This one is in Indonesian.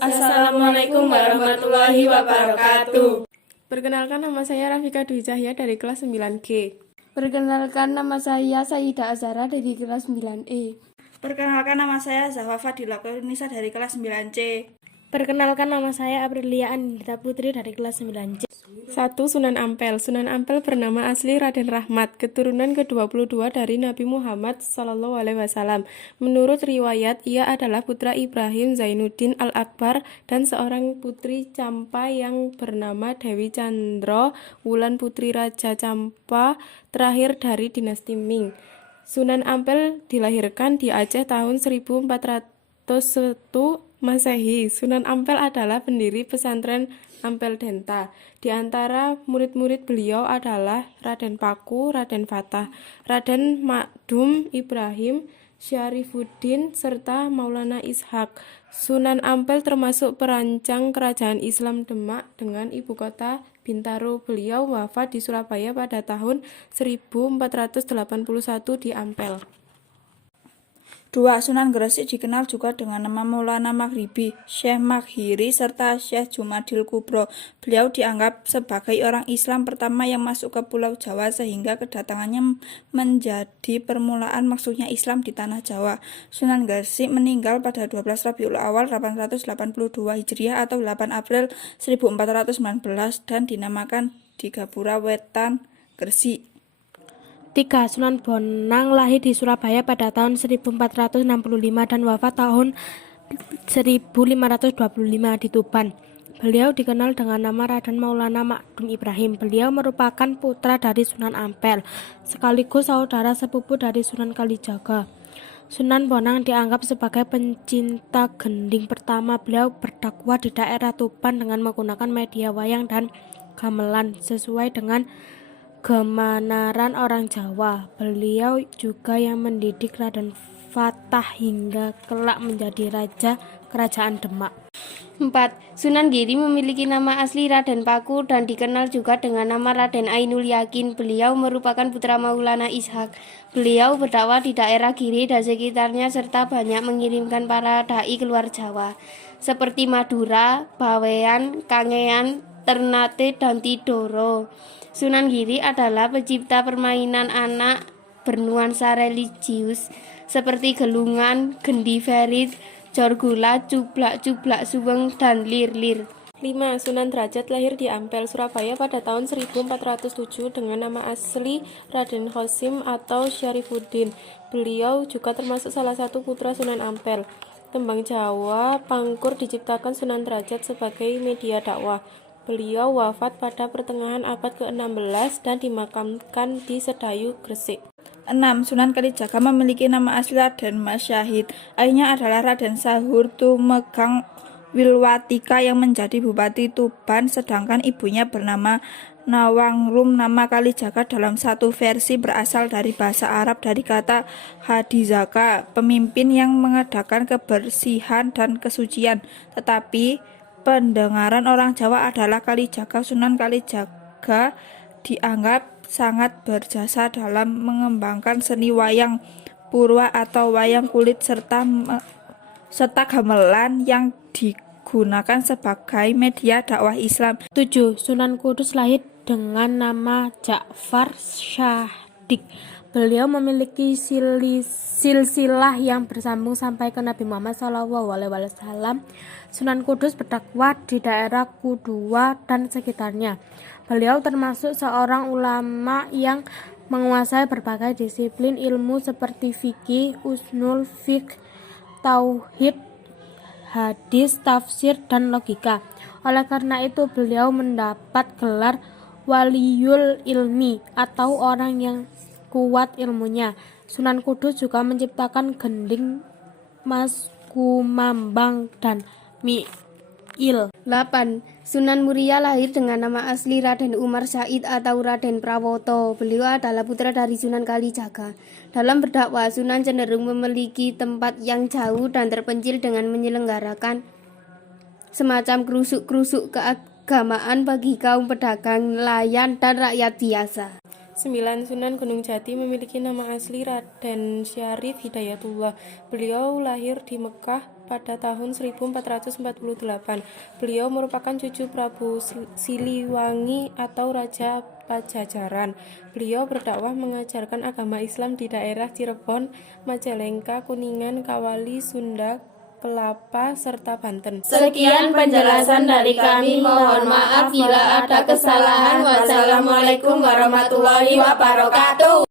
Assalamualaikum warahmatullahi wabarakatuh. Perkenalkan, nama saya Rafika Dwi Cahya dari kelas 9G. Perkenalkan, nama saya Sayyidah Azhara dari kelas 9E. Perkenalkan, nama saya Zahwa Fadila Nisa dari kelas 9C. Perkenalkan, nama saya Aprilia Anindita Putri dari kelas 9C. 1. Sunan Ampel. Sunan Ampel bernama asli Raden Rahmat, keturunan ke-22 dari Nabi Muhammad SAW. Menurut riwayat, ia adalah putra Ibrahim Zainuddin Al-Akbar dan seorang putri Campa yang bernama Dewi Chandra Wulan Putri Raja Campa terakhir dari dinasti Ming. Sunan Ampel dilahirkan di Aceh tahun 1401 Masehi. Sunan Ampel adalah pendiri pesantren Ampel Denta. Di antara murid-murid beliau adalah Raden Paku, Raden Fatah, Raden Makdum Ibrahim, Syarifuddin, serta Maulana Ishak. Sunan Ampel termasuk perancang kerajaan Islam Demak dengan ibu kota Bintaro. Beliau wafat di Surabaya pada tahun 1481 di Ampel. 2. Sunan Gresik dikenal juga dengan nama Maulana Maghribi, Syekh Maghiri, serta Syekh Jumadil Kubro. Beliau dianggap sebagai orang Islam pertama yang masuk ke Pulau Jawa sehingga kedatangannya menjadi permulaan masuknya Islam di tanah Jawa. Sunan Gresik meninggal pada 12 Rabiul Awal 882 Hijriah atau 8 April 1419 dan dinamakan di Gapura Wetan, Gresik. 3. Sunan Bonang lahir di Surabaya pada tahun 1465 dan wafat tahun 1525 di Tuban. Beliau dikenal dengan nama Raden Maulana Makdum Ibrahim. Beliau merupakan putra dari Sunan Ampel, sekaligus saudara sepupu dari Sunan Kalijaga. Sunan Bonang dianggap sebagai pencinta gending pertama. Beliau berdakwah di daerah Tuban dengan menggunakan media wayang dan gamelan sesuai dengan gemanaran orang Jawa. Beliau juga yang mendidik Raden Fatah hingga kelak menjadi raja kerajaan Demak. 4. Sunan Giri memiliki nama asli Raden Paku dan dikenal juga dengan nama Raden Ainul Yakin. Beliau merupakan putra Maulana Ishak. Beliau berdakwah di daerah Giri dan sekitarnya serta banyak mengirimkan para dai keluar Jawa seperti Madura, Bawean, Kangean, Ternate, dan Tidoro. Sunan Giri adalah pencipta permainan anak bernuansa religius seperti gelungan, gendi ferit, jorgula, cublak-cublak suweng, dan lir-lir. 5. Sunan Derajat lahir di Ampel, Surabaya pada tahun 1407 dengan nama asli Raden Qasim atau Syarifuddin. Beliau juga termasuk salah satu putra Sunan Ampel. Tembang Jawa Pangkur diciptakan Sunan Derajat sebagai media dakwah. Beliau wafat pada pertengahan abad ke-16 dan dimakamkan di Sedayu, Gresik. 6. Sunan Kalijaga memiliki nama asli Raden Mas Syahid. Ayahnya adalah Raden Sahur Tumegang Wilwatika yang menjadi Bupati Tuban, sedangkan ibunya bernama Nawangrum. Nama Kalijaga dalam satu versi berasal dari bahasa Arab dari kata Hadizaka, pemimpin yang mengadakan kebersihan dan kesucian. Tetapi pendengaran orang Jawa adalah Kalijaga. Sunan Kalijaga dianggap sangat berjasa dalam mengembangkan seni wayang purwa atau wayang kulit serta gamelan yang digunakan sebagai media dakwah Islam. 7. Sunan Kudus lahir dengan nama Ja'far Shadiq. Beliau memiliki silsilah yang bersambung sampai ke Nabi Muhammad SAW. Sunan Kudus berdakwah di daerah Kudua dan sekitarnya. Beliau termasuk seorang ulama yang menguasai berbagai disiplin ilmu seperti fikih, usul fiqh, tauhid, hadis, tafsir, dan logika. Oleh karena itu beliau mendapat gelar waliyul ilmi atau orang yang kuat ilmunya. Sunan Kudus juga menciptakan gending, mas kumambang, dan mi'il. 8. Sunan Muria lahir dengan nama asli Raden Umar Said atau Raden Prawoto. Beliau adalah putra dari Sunan Kalijaga. Dalam berdakwah, Sunan cenderung memiliki tempat yang jauh dan terpencil dengan menyelenggarakan semacam krusuk-krusuk keagamaan bagi kaum pedagang, nelayan, dan rakyat biasa. 9. Sunan Gunung Jati memiliki nama asli Raden Syarif Hidayatullah. Beliau lahir di Mekah pada tahun 1448. Beliau merupakan cucu Prabu Siliwangi atau Raja Pajajaran. Beliau berdakwah mengajarkan agama Islam di daerah Cirebon, Majalengka, Kuningan, Kawali, Sunda, Kelapa, serta Banten. Sekian penjelasan dari kami. Mohon maaf bila ada kesalahan. Wassalamualaikum warahmatullahi wabarakatuh.